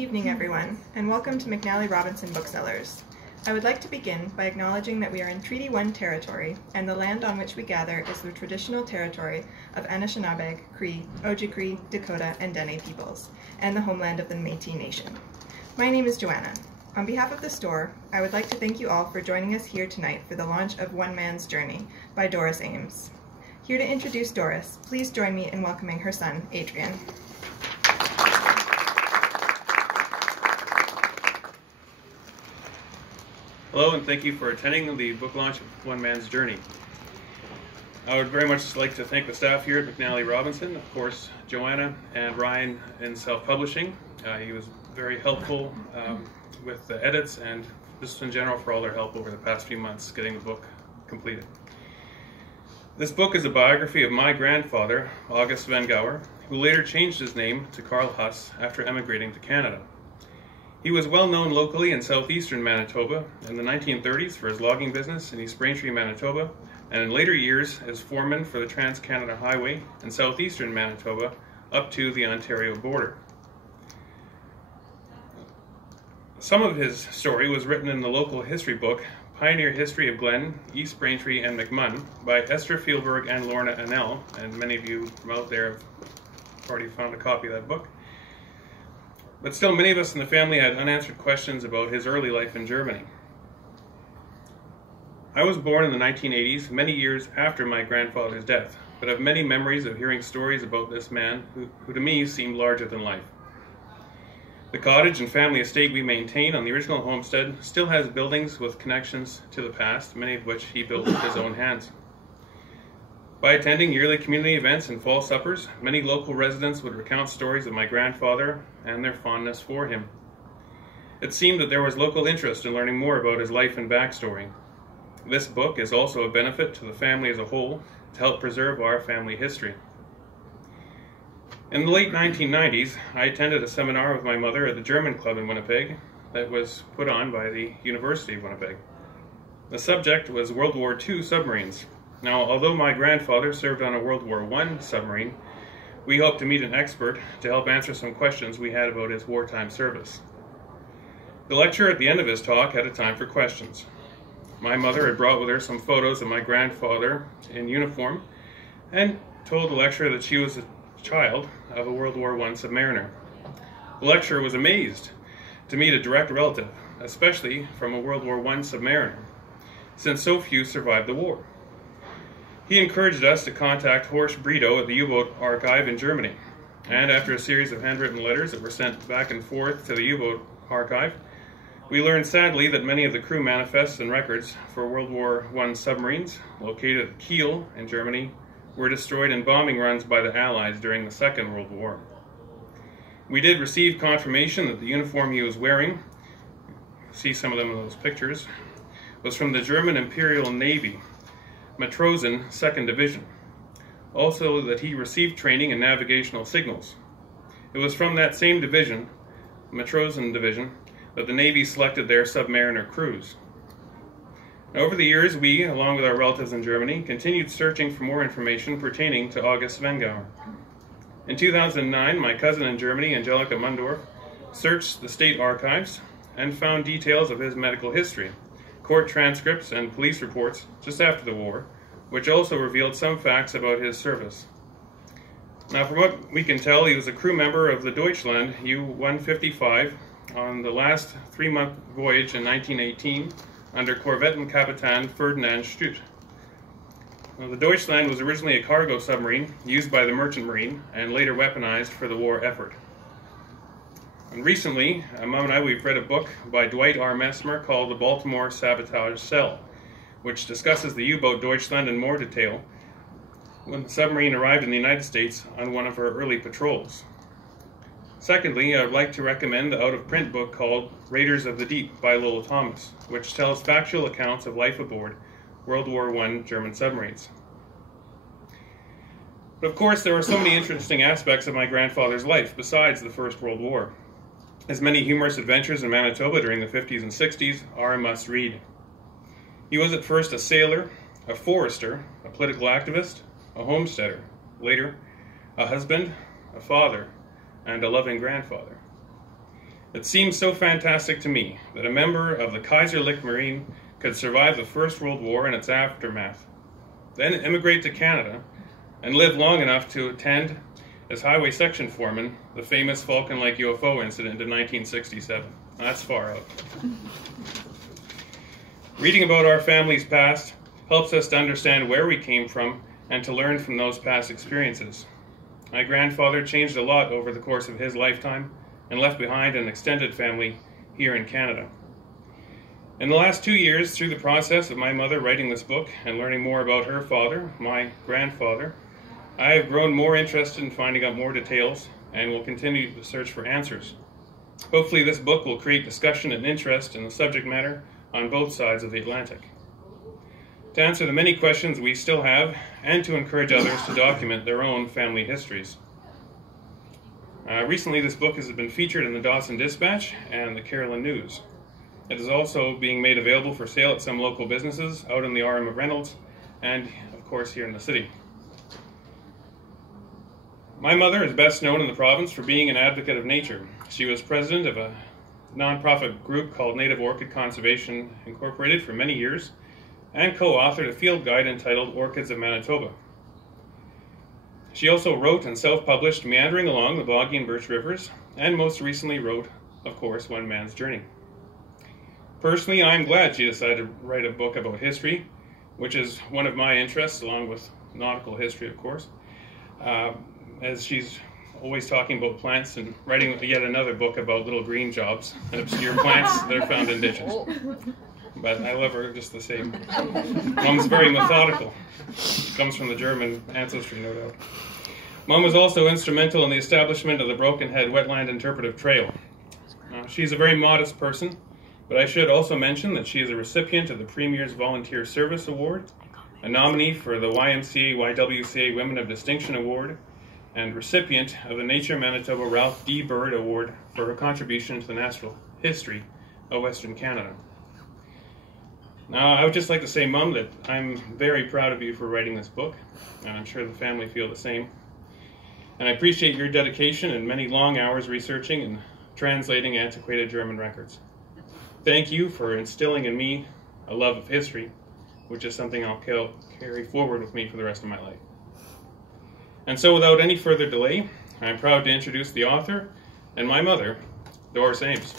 Good evening, everyone, and welcome to McNally Robinson Booksellers. I would like to begin by acknowledging that we are in Treaty 1 territory, and the land on which we gather is the traditional territory of Anishinaabe, Cree, Ojibwe, Dakota, and Dene peoples, and the homeland of the Métis Nation. My name is Joanna. On behalf of the store, I would like to thank you all for joining us here tonight for the launch of One Man's Journey by Doris Ames. Here to introduce Doris, please join me in welcoming her son, Adrian. Hello, and thank you for attending the book launch of One Man's Journey. I would very much like to thank the staff here at McNally Robinson, of course, Joanna and Ryan in self-publishing. He was very helpful with the edits and just in general for all their help over the past few months getting the book completed. This book is a biography of my grandfather, August Vengauer, who later changed his name to Carl Huss after emigrating to Canada. He was well known locally in southeastern Manitoba in the 1930s for his logging business in East Braintree, Manitoba, and in later years as foreman for the Trans-Canada Highway in southeastern Manitoba up to the Ontario border. Some of his story was written in the local history book, Pioneer History of Glen, East Braintree, and McMunn by Esther Fielberg and Lorna Annell, and many of you from out there have already found a copy of that book. But still, many of us in the family had unanswered questions about his early life in Germany. I was born in the 1980s, many years after my grandfather's death, but have many memories of hearing stories about this man who to me seemed larger than life. The cottage and family estate we maintain on the original homestead still has buildings with connections to the past, many of which he built with his own hands. By attending yearly community events and fall suppers, many local residents would recount stories of my grandfather and their fondness for him. It seemed that there was local interest in learning more about his life and backstory. This book is also a benefit to the family as a whole to help preserve our family history. In the late 1990s, I attended a seminar with my mother at the German Club in Winnipeg that was put on by the University of Winnipeg. The subject was World War II submarines. Now, although my grandfather served on a World War I submarine, we hoped to meet an expert to help answer some questions we had about his wartime service. The lecturer at the end of his talk had a time for questions. My mother had brought with her some photos of my grandfather in uniform and told the lecturer that she was a child of a World War I submariner. The lecturer was amazed to meet a direct relative, especially from a World War I submariner, since so few survived the war. He encouraged us to contact Horst Brito at the U-boat archive in Germany, and after a series of handwritten letters that were sent back and forth to the U-boat archive, we learned sadly that many of the crew manifests and records for World War I submarines, located at Kiel in Germany, were destroyed in bombing runs by the Allies during the Second World War. We did receive confirmation that the uniform he was wearing, see some of them in those pictures, was from the German Imperial Navy, Matrosen 2nd Division. Also that he received training in navigational signals. It was from that same division, Matrosen Division, that the Navy selected their submariner crews. Now, over the years, we, along with our relatives in Germany, continued searching for more information pertaining to August Vengauer. In 2009, my cousin in Germany, Angelica Mundorf, searched the state archives and found details of his medical history, court transcripts, and police reports just after the war, which also revealed some facts about his service. Now, from what we can tell, he was a crew member of the Deutschland U-155 on the last 3-month voyage in 1918 under Korvettenkapitän Ferdinand Stutt. Now, the Deutschland was originally a cargo submarine used by the Merchant Marine and later weaponized for the war effort. And recently, Mom and I, we've read a book by Dwight R. Messmer called The Baltimore Sabotage Cell, which discusses the U-boat Deutschland in more detail when the submarine arrived in the United States on one of her early patrols. Secondly, I would like to recommend the out-of-print book called Raiders of the Deep by Lowell Thomas, which tells factual accounts of life aboard World War I German submarines. But of course, there were so many interesting aspects of my grandfather's life besides the First World War. His many humorous adventures in Manitoba during the 50s and 60s are a must-read. He was at first a sailor, a forester, a political activist, a homesteader, later a husband, a father, and a loving grandfather. It seems so fantastic to me that a member of the Kaiserliche Marine could survive the First World War and its aftermath, then immigrate to Canada, and live long enough to attend as highway section foreman the famous Falcon-like UFO incident in 1967. That's far out. Reading about our family's past helps us to understand where we came from and to learn from those past experiences. My grandfather changed a lot over the course of his lifetime and left behind an extended family here in Canada. In the last 2 years, through the process of my mother writing this book and learning more about her father, my grandfather, I have grown more interested in finding out more details and will continue to search for answers. Hopefully this book will create discussion and interest in the subject matter on both sides of the Atlantic. To answer the many questions we still have and to encourage others to document their own family histories. Recently this book has been featured in the Dawson Dispatch and the Carolyn News. It is also being made available for sale at some local businesses out in the RM of Reynolds and of course here in the city. My mother is best known in the province for being an advocate of nature. She was president of a nonprofit group called Native Orchid Conservation Incorporated for many years and co-authored a field guide entitled Orchids of Manitoba. She also wrote and self-published Meandering Along the Boggy and Birch Rivers, and most recently wrote, of course, One Man's Journey. Personally, I'm glad she decided to write a book about history, which is one of my interests, along with nautical history, of course, as she's always talking about plants and writing yet another book about little green jobs and obscure plants that are found in ditches. But I love her just the same. Mom's very methodical. Comes from the German ancestry, no doubt. Mom was also instrumental in the establishment of the Broken Head Wetland Interpretive Trail. She's a very modest person, but I should also mention that she is a recipient of the Premier's Volunteer Service Award, a nominee for the YMCA/YWCA Women of Distinction Award, and recipient of the Nature Manitoba Ralph D. Bird Award for her contribution to the natural history of Western Canada. Now, I would just like to say, Mom, that I'm very proud of you for writing this book, and I'm sure the family feel the same. And I appreciate your dedication and many long hours researching and translating antiquated German records. Thank you for instilling in me a love of history, which is something I'll carry forward with me for the rest of my life. And so, without any further delay, I'm proud to introduce the author and my mother, Doris Ames.